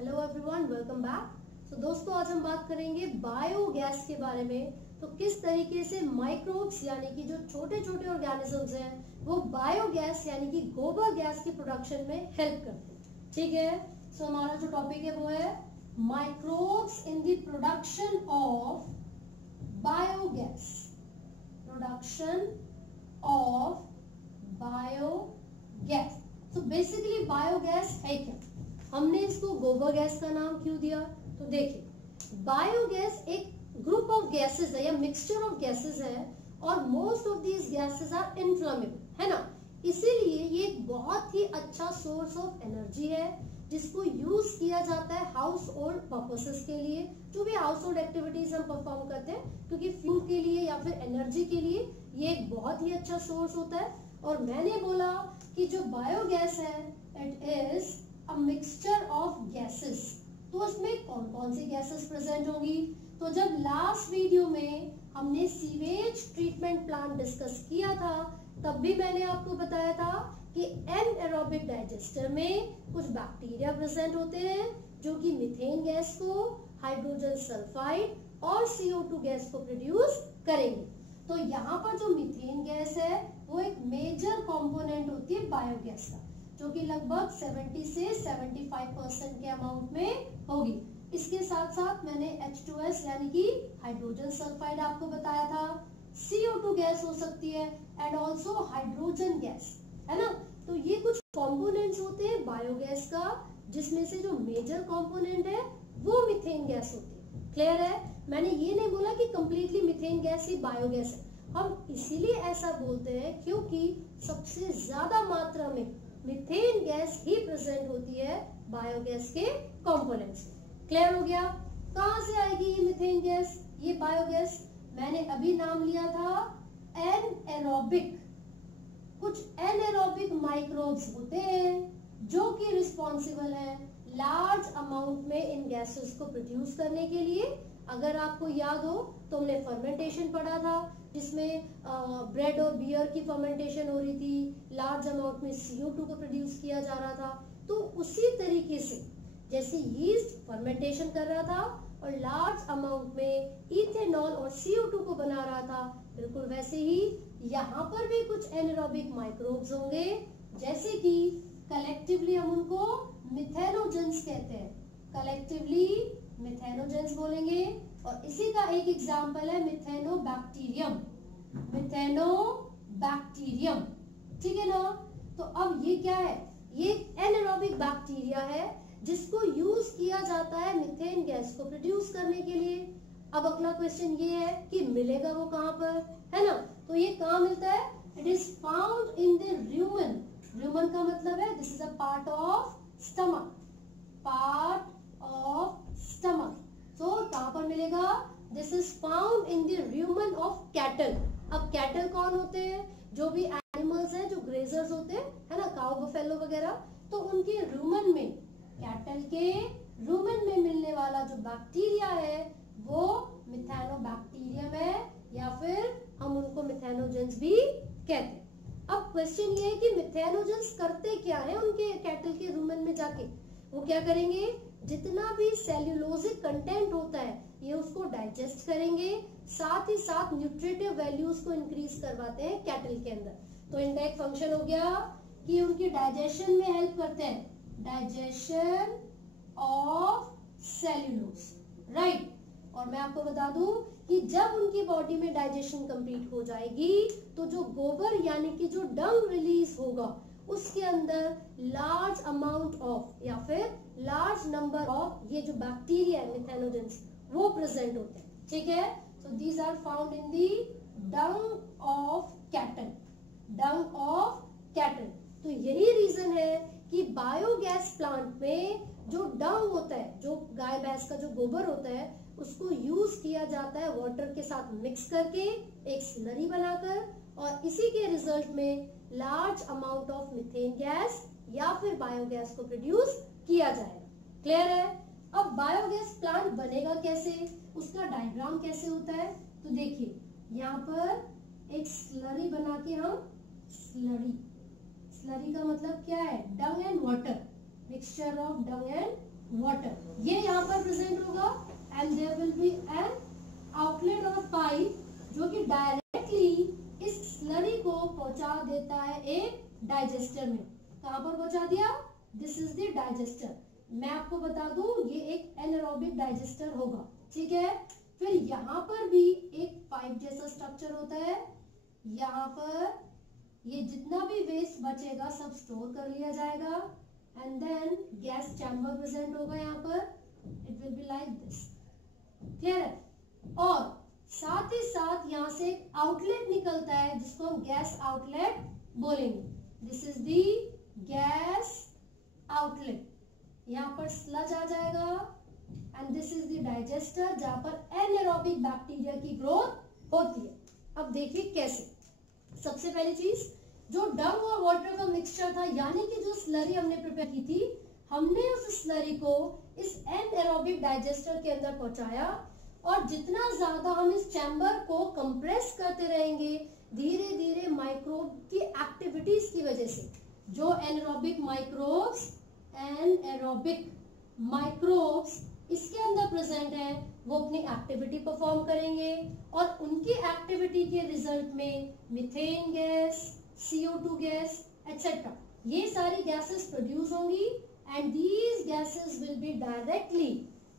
Hello everyone, welcome back. तो दोस्तों, आज हम बात करेंगे बायोगैस के बारे में। तो किस तरीके से माइक्रोब्स यानी कि जो छोटे छोटे ऑर्गेनिजम्स हैं वो बायोगैस यानी कि गोबर गैस की प्रोडक्शन में हेल्प करते हैं। ठीक है, सो हमारा जो टॉपिक है वो है microbes in the production of biogas. Production of biogas. तो बेसिकली बायोगैस है क्या? हमने इसको गोबर गैस का नाम क्यों दिया? तो देखिए, बायोगैस एक ग्रुप ऑफ गैसेस है या मिक्सचर ऑफ गैसेस है और most of these gases are inflammable, है ना। इसीलिए ये एक बहुत ही अच्छा सोर्स ऑफ एनर्जी है जिसको यूज किया जाता है हाउस होल्ड पर्पसेस के लिए। जो भी हाउस होल्ड एक्टिविटीज हम परफॉर्म करते हैं, क्योंकि फ्यूल के लिए या फिर एनर्जी के लिए ये एक बहुत ही अच्छा सोर्स होता है। और मैंने बोला कि जो बायोगैस है it is a mixture of gases. तो इसमें कौन कौन सी गैसेस प्रेजेंट होंगी? तो जब लास्ट वीडियो में हमने सीवेज ट्रीटमेंट प्लांट डिस्कस किया था तब भी मैंने आपको बताया था कि एनएरोबिक डाइजेस्टर में कुछ बैक्टीरिया प्रेजेंट होते हैं जो कि मीथेन गैस को, हाइड्रोजन सल्फाइड और CO2 गैस को प्रोड्यूस करेंगे। तो यहाँ पर जो मीथेन गैस है वो एक मेजर कंपोनेंट होती है बायोगैस का, जो कि लगभग 70 से 75% के अमाउंट में होगी। इसके साथ साथ मैंने H2S यानी कि हाइड्रोजन सल्फाइड आपको बताया था, CO2 गैस हो सकती है एंड ऑल्सो हाइड्रोजन गैस, है ना। तो ये कुछ कंपोनेंट्स होते हैं बायोगैस का, जिसमें से जो मेजर कंपोनेंट है वो मीथेन गैस होती है। क्लियर है? मैंने ये नहीं बोला कि कंप्लीटली मीथेन गैस ही बायोगैस है। हम इसीलिए ऐसा बोलते हैं क्योंकि सबसे ज्यादा मात्रा में मीथेन गैस ही प्रेजेंट होती है बायोगैस के कंपोनेंट्स। क्लियर हो गया? कहां से आएगी ये मीथेन गैस, ये बायोगैस? मैंने अभी नाम लिया था एनएरोबिक। कुछ एनएरोबिक माइक्रोब्स होते हैं जो कि रिस्पॉन्सिबल है लार्ज अमाउंट में इन गैसेस को प्रोड्यूस करने के लिए। अगर आपको याद हो तो हमने फर्मेंटेशन पढ़ा था जिसमें ब्रेड और बियर की फर्मेंटेशन हो रही थी, लार्ज अमाउंट में CO2 को प्रोड्यूस किया जा रहा था। तो उसी तरीके से जैसे यीस्ट फर्मेंटेशन कर रहा था और लार्ज अमाउंट में इथेनॉल और CO2 को बना रहा था, बिल्कुल वैसे ही यहाँ पर भी कुछ एनारोबिक माइक्रोब्स होंगे, जैसे कि कलेक्टिवली हम उनको मिथेनोजेंस कहते हैं। कलेक्टिवली मिथेनोजेंस बोलेंगे। और इसी का एक एग्जाम्पल है मिथेनोबैक्टीरियम। मिथेनोबैक्टीरियम, ठीक है ना। तो अब ये क्या है? ये एनारोबिक बैक्टीरिया है जिसको यूज किया जाता है मीथेन गैस को प्रोड्यूस करने के लिए। अब अगला क्वेश्चन ये है कि मिलेगा वो कहां पर, है ना। तो ये कहां मिलता है? It is found in the र्यूमन। र्यूमन का मतलब है this is a part of stomach. Part of stomach. तो कहां पर मिलेगा? This is found in the र्यूमन of cattle. अब कैटल कौन होते हैं? जो भी एनिमल्स हैं जो ग्रेजर्स होते हैं, है ना, काउ बफेलो वगैरह। तो उनके र्यूमन में, कैटल के रूमेन में मिलने वाला जो बैक्टीरिया है वो मिथेनोबैक्टीरियम है, या फिर हम उनको मिथेनोजेंस भी कहते हैं। अब क्वेश्चन ये है कि मिथेनोजेंस करते क्या है उनके कैटल के रूमेन में जाके? वो क्या करेंगे? जितना भी सेल्यूलोजिक कंटेंट होता है ये उसको डाइजेस्ट करेंगे, साथ ही साथ न्यूट्रिटिव वैल्यूज को इंक्रीज करवाते हैं कैटल के अंदर। तो इनका एक फंक्शन हो गया कि उनकी डाइजेशन में हेल्प करते हैं, डाइजेशन ऑफ सेल्यूलोज, राइट। और मैं आपको बता दूं कि जब उनकी बॉडी में डाइजेशन कंप्लीट हो जाएगी तो जो गोबर यानी कि जो डंग रिलीज होगा उसके अंदर लार्ज अमाउंट ऑफ या फिर लार्ज नंबर ऑफ ये जो बैक्टीरिया है मिथेनोजेंस वो प्रेजेंट होते हैं। ठीक है, so these are found in the dung of cattle. Dung of cattle. तो यही रीजन है कि बायोगैस प्लांट में जो डंग होता है, जो गाय भैंस का जो गोबर होता है, उसको यूज किया जाता है वाटर के साथ मिक्स करके एक स्लरी बनाकर, और इसी के रिजल्ट में large amount of methane gas या फिर बायोगैस को प्रोड्यूस किया जाएगा। क्लियर है? अब बायोगैस प्लांट बनेगा कैसे, उसका डायग्राम कैसे होता है? तो देखिए, यहाँ पर एक स्लरी बना के हम स्लरी का मतलब क्या है? Dung and water, mixture of dung and water. ये यहाँ पर प्रेजेंट होगा and there will be an outlet और पाइप जो कि डायरेक्टली इस स्लरी को पहुंचा देता है एक डाइजेस्टर में। कहां पर पहुंचा दिया? This is the digester. मैं आपको बता दूं ये एक एनारोबिक डाइजेस्टर होगा, ठीक है। फिर यहाँ पर भी एक पाइप जैसा स्ट्रक्चर होता है। यहाँ पर ये जितना भी वेस्ट बचेगा सब स्टोर कर लिया जाएगा and then gas chamber present होगा यहाँ पर। It will be like this, clear है। और साथ ही साथ यहाँ से एक आउटलेट निकलता है जिसको हम गैस आउटलेट बोलेंगे। This is the gas outlet. यहाँ पर स्लज आ जाएगा and this is the digester जहां पर एनारोबिक बैक्टीरिया की ग्रोथ होती है। अब देखिए कैसे। सबसे पहली चीज, जो डंग और वाटर का मिक्सचर था यानी कि जो स्लरी हमने प्रिपेयर की थी, हमने उस स्लरी को इस एनारोबिक डाइजेस्टर के अंदर पहुंचाया और जितना ज्यादा हम इस चैम्बर को कंप्रेस करते रहेंगे धीरे धीरे माइक्रोब की एक्टिविटीज की वजह से जो anaerobic microbes and aerobic microbes इसके अंदर प्रेजेंट है वो अपनी एक्टिविटी परफॉर्म करेंगे और उनकी एक्टिविटी के रिजल्ट में methane gas, CO2 gas etcetera ये सारी गैसेस प्रोड्यूस होंगी and these gases will be directly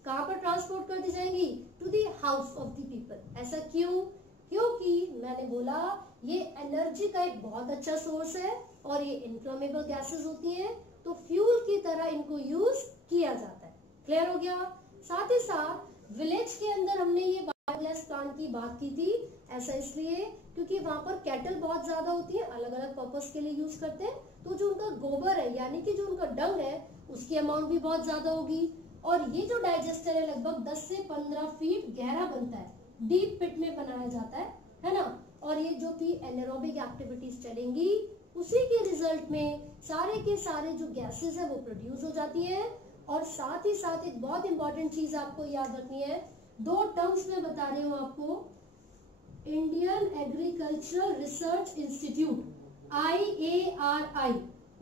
कहां पर ट्रांसपोर्ट कर दी जाएंगी? To the house of the people. ऐसा क्यों? क्योंकि मैंने बोला ये एनर्जी का एक बहुत अच्छा सोर्स है और ये इनफ्लेमेबल गैसेस होती हैं तो फ्यूल की तरह इनको यूज किया जाता है। क्लियर हो गया। साथ ही साथ विलेज के अंदर हमने ये बायोगैस प्लांट की बात की थी। ऐसा इसलिए क्योंकि वहां पर कैटल बहुत ज्यादा होती है, अलग अलग पर्पस के लिए यूज करते हैं, तो जो उनका गोबर है यानी कि जो उनका डंग है उसकी अमाउंट भी बहुत ज्यादा होगी। और ये जो डाइजेस्टर है लगभग 10 से 15 फीट गहरा बनता है, डीप पिट में बनाया जाता है ना। और ये जो भी एनारोबिक एक्टिविटीज चलेंगी उसी के रिजल्ट में सारे के सारे जो गैसेस है वो प्रोड्यूस हो जाती है। और साथ ही साथ एक बहुत इंपॉर्टेंट चीज आपको याद रखनी है, दो टर्म्स में बता रही हूँ आपको। Indian agricultural research institute IARI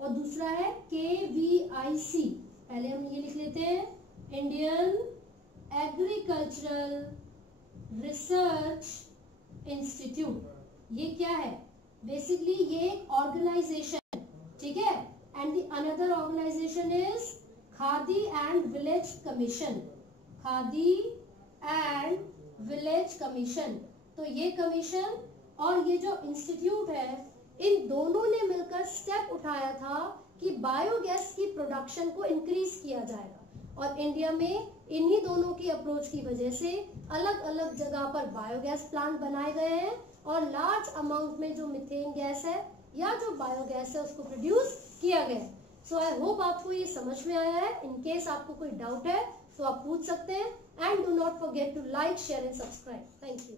और दूसरा है KVIC। पहले हम ये लिख लेते हैं, इंडियन एग्रीकल्चरल रिसर्च इंस्टीट्यूट। ये क्या है? बेसिकली ये एक ऑर्गेनाइजेशन, ठीक है। And the another organisation is Khadi and village commission. Khadi and village commission. तो ये कमीशन और ये जो इंस्टीट्यूट है इन दोनों ने मिलकर स्टेप उठाया था कि बायोगैस की प्रोडक्शन को इंक्रीज किया जाएगा। और इंडिया में इन्हीं दोनों की अप्रोच की वजह से अलग अलग जगह पर बायोगैस प्लांट बनाए गए हैं और लार्ज अमाउंट में जो मीथेन गैस है या जो बायोगैस है उसको प्रोड्यूस किया गया है। सो आई होप आपको ये समझ में आया है। इन केस आपको कोई डाउट है तो आप पूछ सकते हैं and do not forget to like, share and subscribe. Thank you.